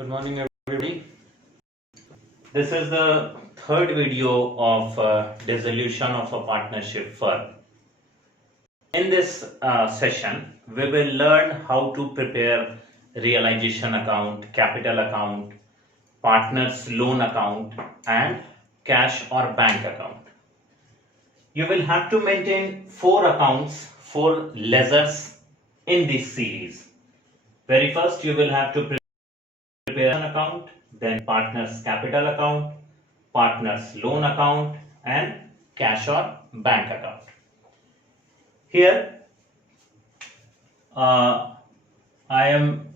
Good morning, everybody. This is the third video of dissolution of a partnership firm. In this session, we will learn how to prepare realization account, capital account, partner's loan account, and cash or bank account. You will have to maintain 4 accounts, 4 ledgers in this series. Very first, you will have to prepare an account, then partner's capital account, partner's loan account, and cash or bank account. Here, I am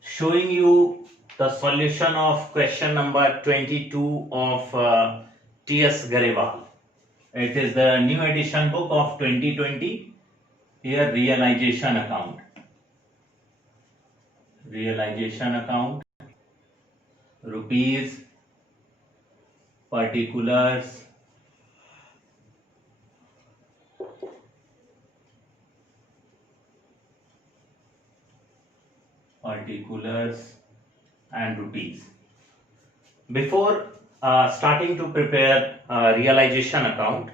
showing you the solution of question number 22 of T.S. Garewal. It is the new edition book of 2020. Here, realization account. Realization account. Rupees, particulars, and rupees. Before starting to prepare realization account,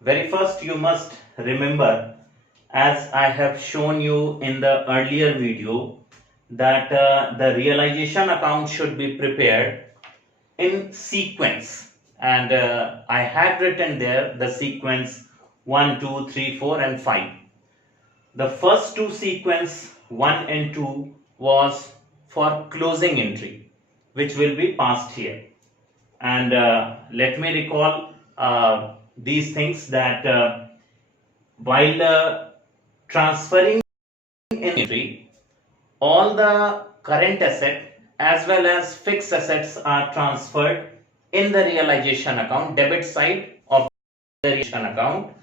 very first you must remember, as I have shown you in the earlier video, that the realization account should be prepared in sequence, and I had written there the sequence 1, 2, 3, 4 and 5. The first two sequence 1 and 2 was for closing entry, which will be passed here. And let me recall these things, that while transferring entry, all the current asset as well as fixed assets are transferred in the realization account, debit side of the realization account,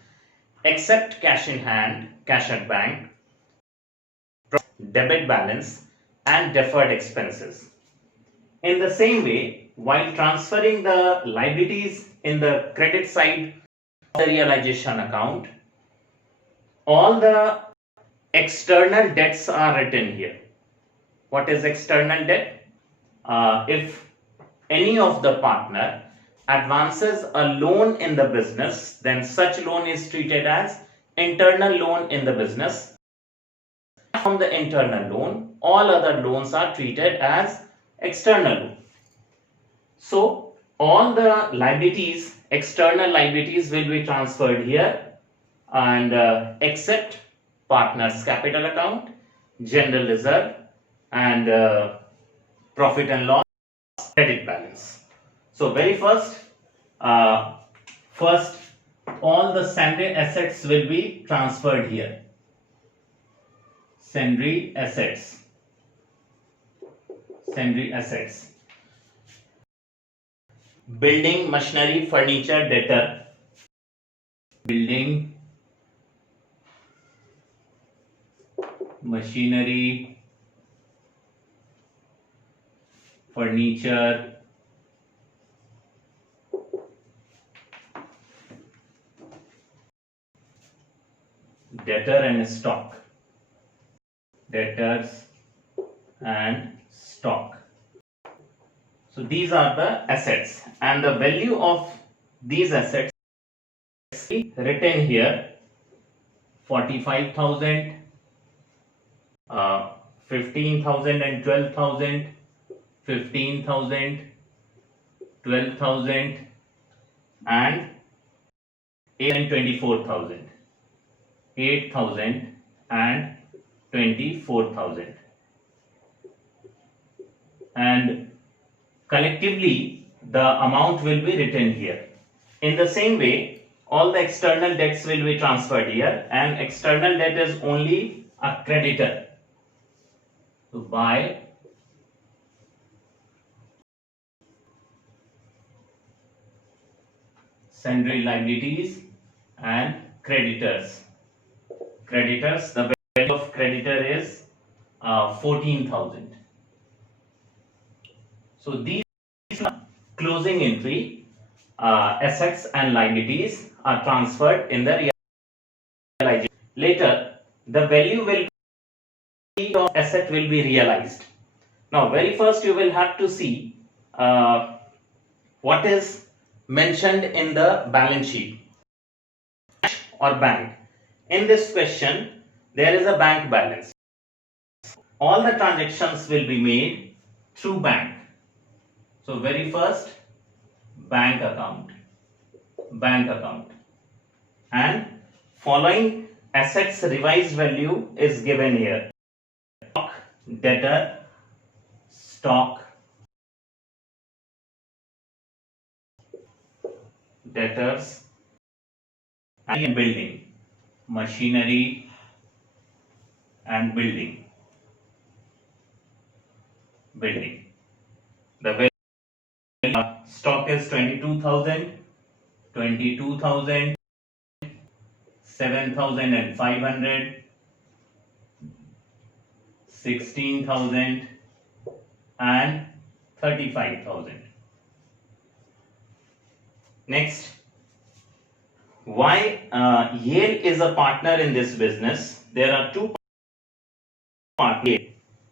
except cash in hand, cash at bank, debit balance, and deferred expenses. In the same way, while transferring the liabilities in the credit side of the realization account, all the external debts are written here. What is external debt? If any of the partner advances a loan in the business, then such loan is treated as internal loan in the business. From the internal loan, all other loans are treated as external loan. So all the liabilities, external liabilities, will be transferred here, and except partner's capital account, general reserve, and profit and loss, credit balance. So very first, all the sundry assets will be transferred here. Sundry assets. Building, machinery, furniture, debtor. Building, machinery, furniture, debtor and stock. Debtors and stock. So these are the assets, and the value of these assets is written here: 45,000, 15,000 and 12,000, 15,000, 12,000, and 24,000, 8,000 and 24,000, and collectively the amount will be written here. In the same way, all the external debts will be transferred here, and external debt is only a creditor. So by sundry liabilities and creditors. The value of creditor is 14,000. So these closing entry, assets and liabilities are transferred in the realization. Later, the value will of asset will be realized. Now, very first you will have to see what is mentioned in the balance sheet or bank. In this question, there is a bank balance. All the transactions will be made through bank. So, very first, bank account, and following assets revised value is given here. Stock, debtor, stock, debtors, and building, machinery and building. The stock is 22,000, 7,500, 16,000 and 35,000. Next, why Yale is a partner in this business? There are two partners,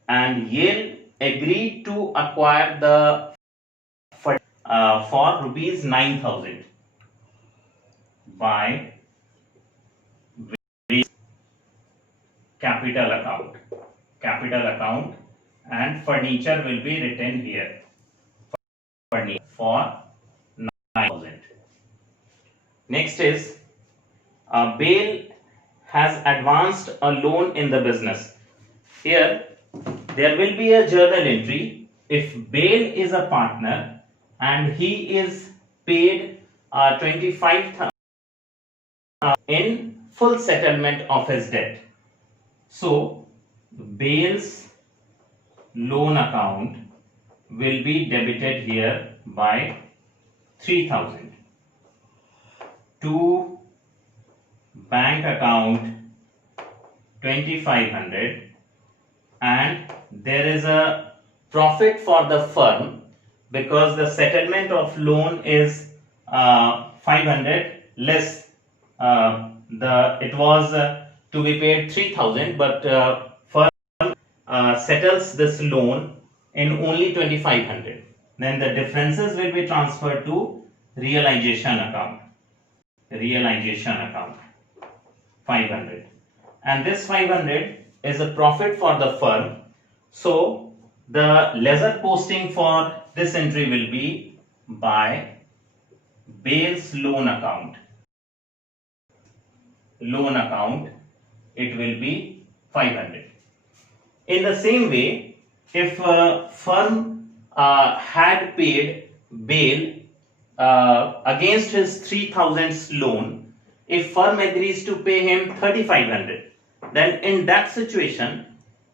and Yale agreed to acquire the for rupees 9,000 by capital account, and furniture will be written here for 9,000. Next is Bail has advanced a loan in the business. Here there will be a journal entry if Bail is a partner and he is paid 25,000 in full settlement of his debt. So Bail's loan account will be debited here by 3,000 to bank account 2,500, and there is a profit for the firm because the settlement of loan is 500 less it was to be paid 3,000, but firm settles this loan in only 2,500. Then the differences will be transferred to realization account 500, and this 500 is a profit for the firm. So the ledger posting for this entry will be by Bail's loan account, it will be 500. In the same way, if firm had paid Bail against his 3,000 loan, if firm agrees to pay him 3,500, then in that situation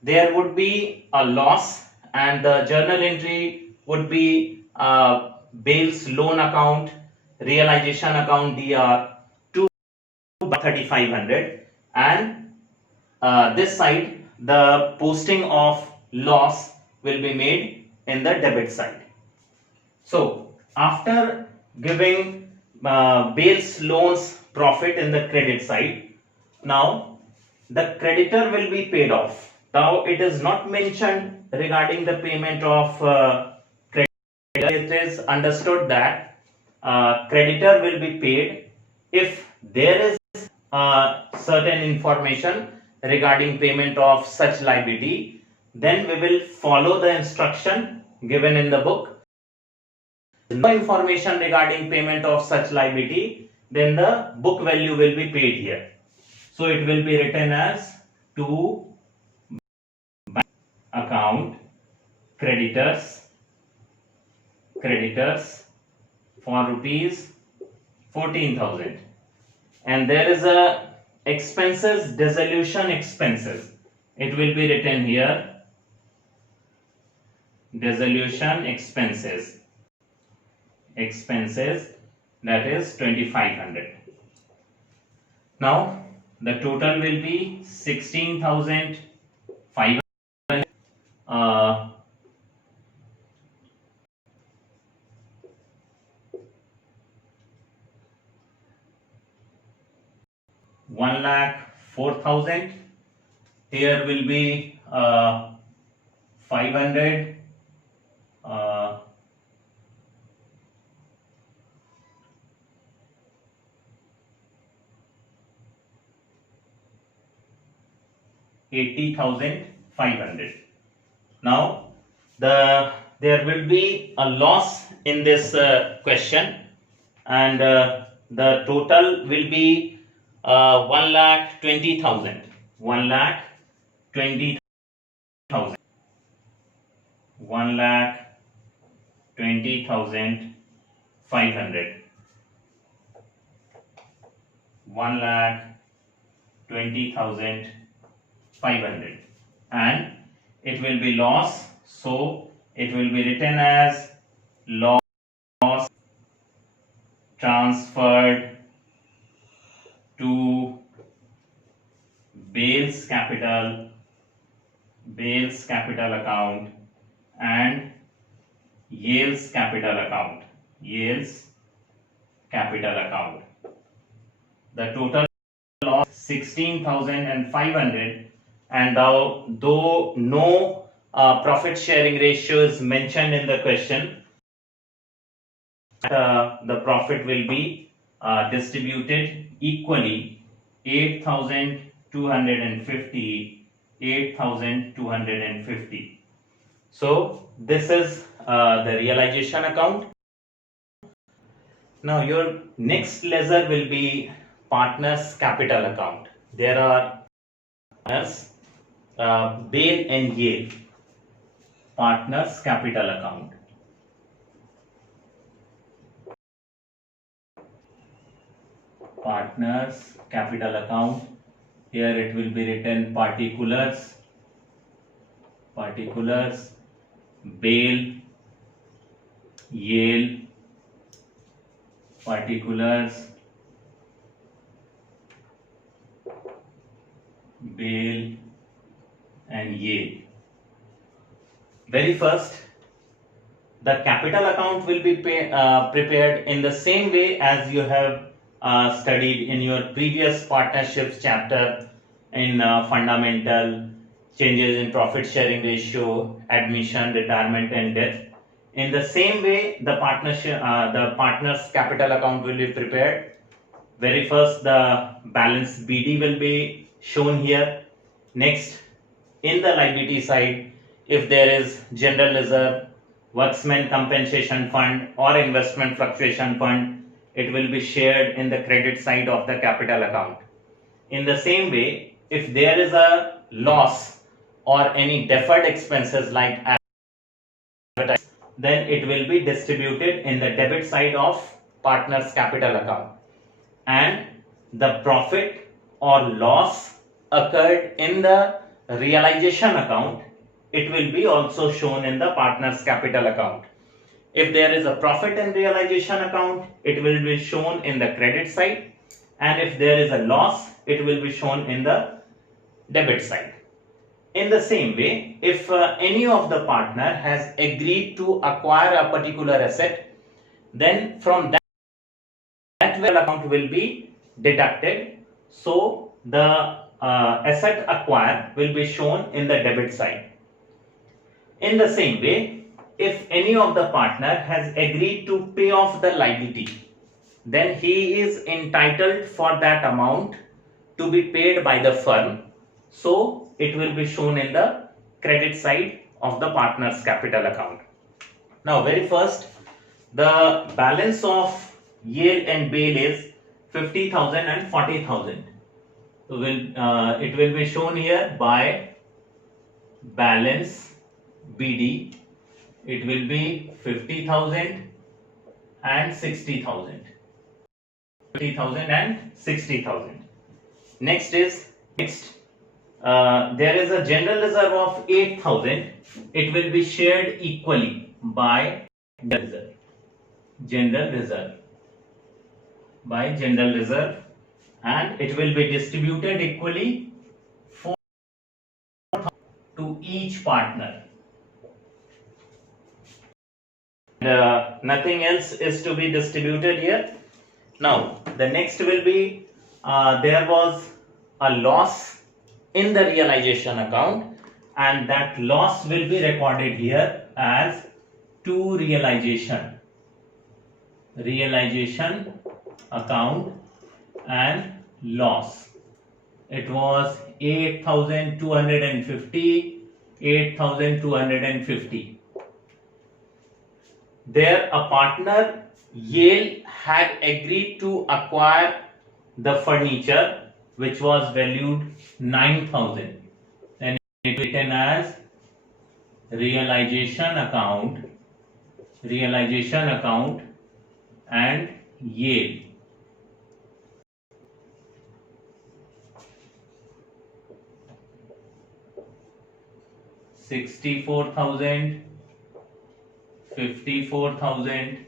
there would be a loss, and the journal entry would be Bail's loan account, realization account DR to 3,500, and this side the posting of loss will be made in the debit side. So after giving Bail's loans profit in the credit side, now the creditor will be paid off. Now it is not mentioned regarding the payment of creditor. It is understood that creditor will be paid if there is certain information regarding payment of such liability. Then we will follow the instruction given in the book. No information regarding payment of such liability, then the book value will be paid here. So it will be written as to bank account creditors for rupees 14,000, and there is a expenses, dissolution expenses. It will be written here, dissolution expenses, that is 2,500. Now the total will be 16,500. 1,04,000. Here will be 500 80,500. Now there will be a loss in this question, and the total will be 1,20,000. 1,20,000. 1,20,500. 1,20,500, and it will be loss, so it will be written as loss transferred to Bales capital account and Yale's capital account. The total loss 16,500, and though no profit sharing ratio is mentioned in the question, the profit will be distributed equally 8,250. So this is the realization account. Now your next ledger will be partners capital account. There are partners, Bale and Yale, partners capital account. Partners capital account. Here it will be written particulars, Bale, Yale, particulars, Bale and Yale. Very first, the capital account will be prepared in the same way as you have studied in your previous partnerships chapter in fundamental, changes in profit sharing ratio, admission, retirement and death. In the same way, the partners capital account will be prepared. Very first, the balance BD will be shown here. Next, in the liability side, if there is general reserve, worksman compensation fund or investment fluctuation fund, it will be shared in the credit side of the capital account. In the same way, if there is a loss or any deferred expenses like advertising, then it will be distributed in the debit side of partners capital account, and the profit or loss occurred in the realization account, it will be also shown in the partners capital account. If there is a profit in realization account, it will be shown in the credit side, and if there is a loss, it will be shown in the debit side. In the same way, if any of the partner has agreed to acquire a particular asset, then from that account will be deducted, so the asset acquired will be shown in the debit side. In the same way, if any of the partner has agreed to pay off the liability, then he is entitled for that amount to be paid by the firm, so it will be shown in the credit side of the partner's capital account. Now, very first, the balance of Yale and Bale is 50,000 and 40,000. So it will be shown here by balance BD. It will be 50,000 and 60,000. 50,000 and 60,000. Next, there is a general reserve of 8,000. It will be shared equally by general reserve, and it will be distributed equally to each partner. Nothing else is to be distributed here. Now, the next will be there was a loss in the realization account, and that loss will be recorded here as to realization account and loss. it was 8,250, 8,250. There a partner Yale had agreed to acquire the furniture which was valued 9,000, and it is written as realization account and Yale. $64,000, $54,000,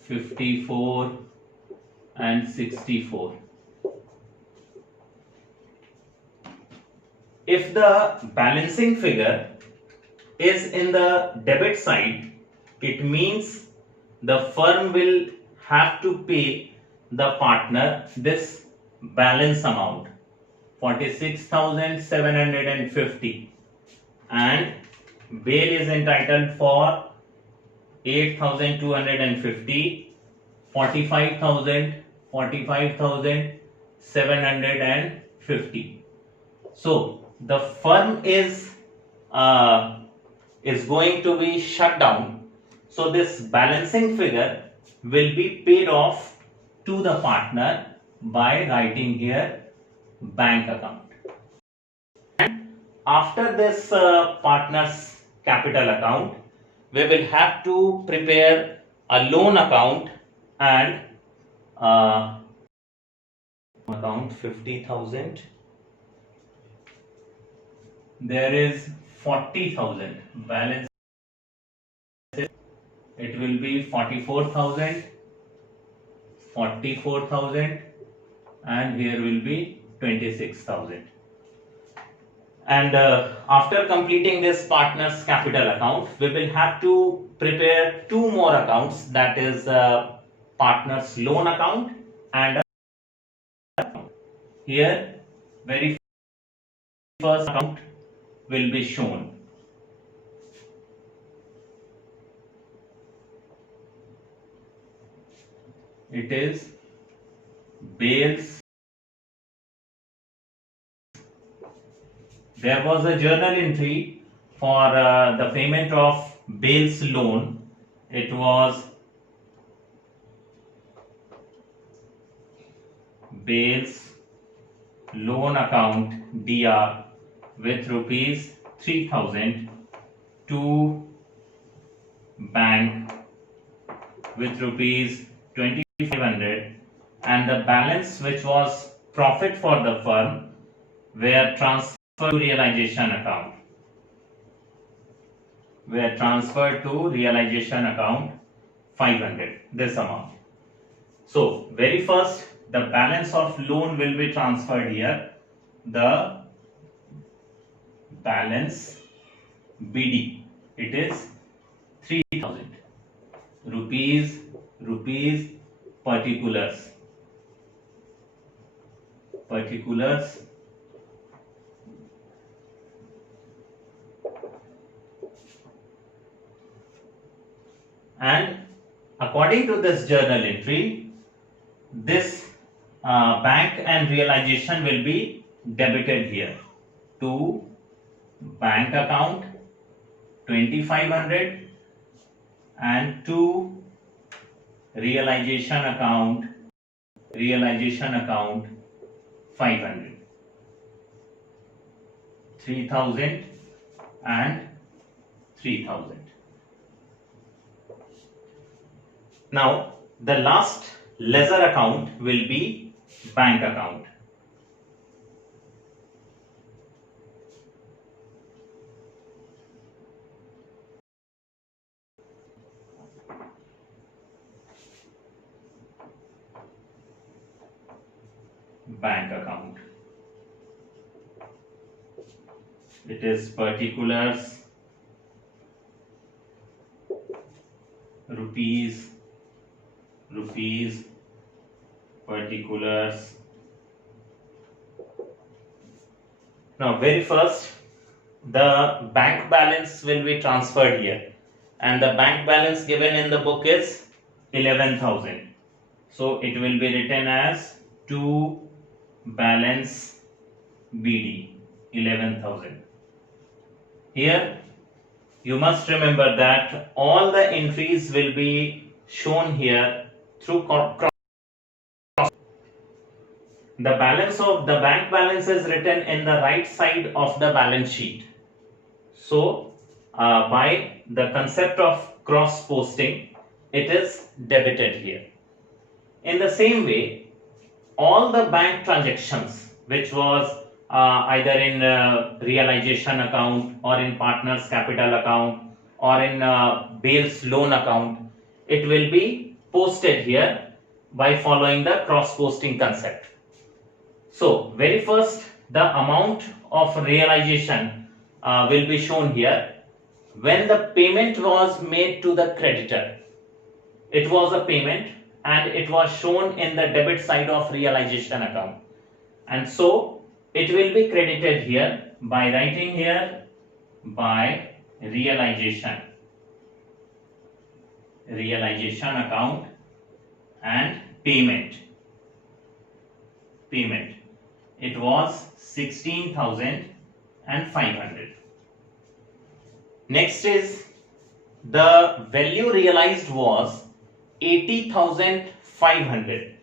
54 and 64. If the balancing figure is in the debit side, it means the firm will have to pay the partner this balance amount 46,750, and bail is entitled for 8,250, 45,750. So the firm is going to be shut down. So this balancing figure will be paid off to the partner by writing here bank account. And after this partner's capital account, we will have to prepare a loan account and account 50,000. There is 40,000 balance. It will be 44,000, 44,000, and here will be 26,000. And after completing this partner's capital account, we will have to prepare two more accounts, that is partner's loan account and here very first account will be shown. It is bails. There was a journal entry for the payment of bails loan. It was bails loan account DR with rupees 3,000 to bank with rupees 2,500, and the balance which was profit for the firm were transferred to realization account. Were transferred to realization account 500, this amount. So very first the balance of loan will be transferred here. The balance BD, it is 3,000 rupees particulars and according to this journal entry, this bank and realization will be debited here to bank account 2,500 and to realization account 500, 3,000 and 3,000. Now the last ledger account will be bank account. Bank account. It is particulars rupees particulars. Now very first the bank balance will be transferred here, and the bank balance given in the book is 11,000. So it will be written as to balance BD 11,000. Here you must remember that all the entries will be shown here through cross. The balance of the bank balance is written in the right side of the balance sheet. So by the concept of cross posting, it is debited here. In the same way, all the bank transactions which was either in realization account or in partners capital account or in Bale's loan account, it will be posted here by following the cross posting concept. So very first, the amount of realization will be shown here when the payment was made to the creditor. It was a payment and it was shown in the debit side of realization account, and so it will be credited here by writing here by realization account and payment. It was 16,500. Next is the value realized was 80,500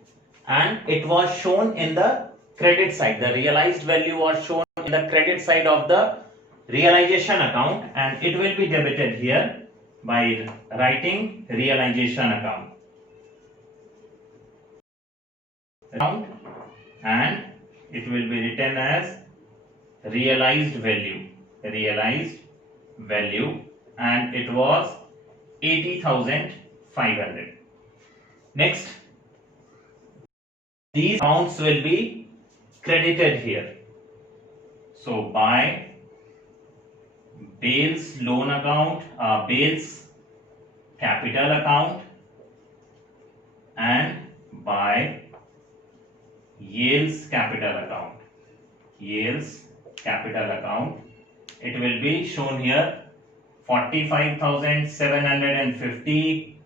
and it was shown in the credit side. The realized value was shown in the credit side of the realization account and it will be debited here by writing realization account and it will be written as realized value and it was 80,500. Next, these amounts will be credited here. So by Bale's loan account, Bale's capital account and by Yale's capital account. It will be shown here 45,750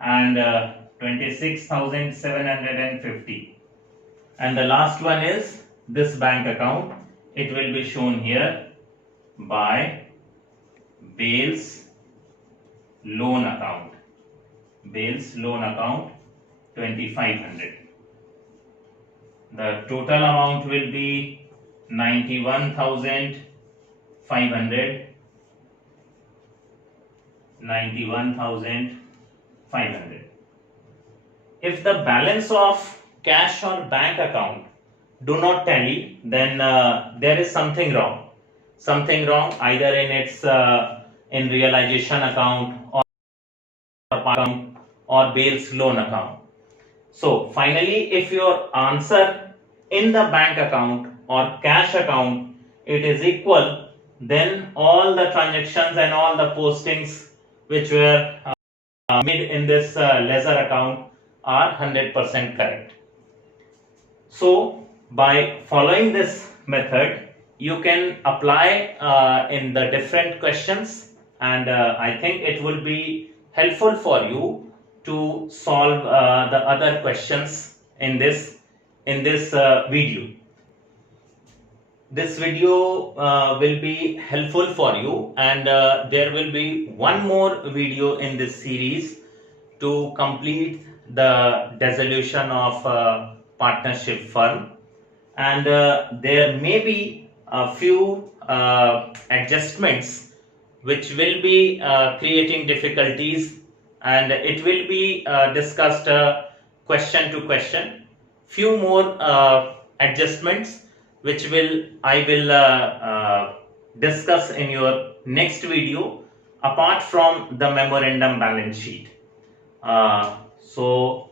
and 26,750. And the last one is this bank account. It will be shown here by Bale's loan account. 2,500. The total amount will be 91,500. If the balance of cash or bank account do not tally, then there is something wrong. Either in its in realization account or Bale's loan account. So finally, if your answer in the bank account or cash account it is equal, then all the transactions and all the postings which were made in this ledger account are 100% correct. So by following this method, you can apply in the different questions, and I think it will be helpful for you to solve the other questions in this video. This video will be helpful for you, and there will be one more video in this series to complete the dissolution of partnership firm, and there may be a few adjustments which will be creating difficulties, and it will be discussed question to question. Few more adjustments which I will discuss in your next video apart from the memorandum balance sheet. So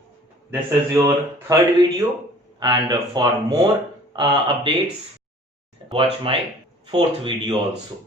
this is your third video, and for more updates watch my fourth video also.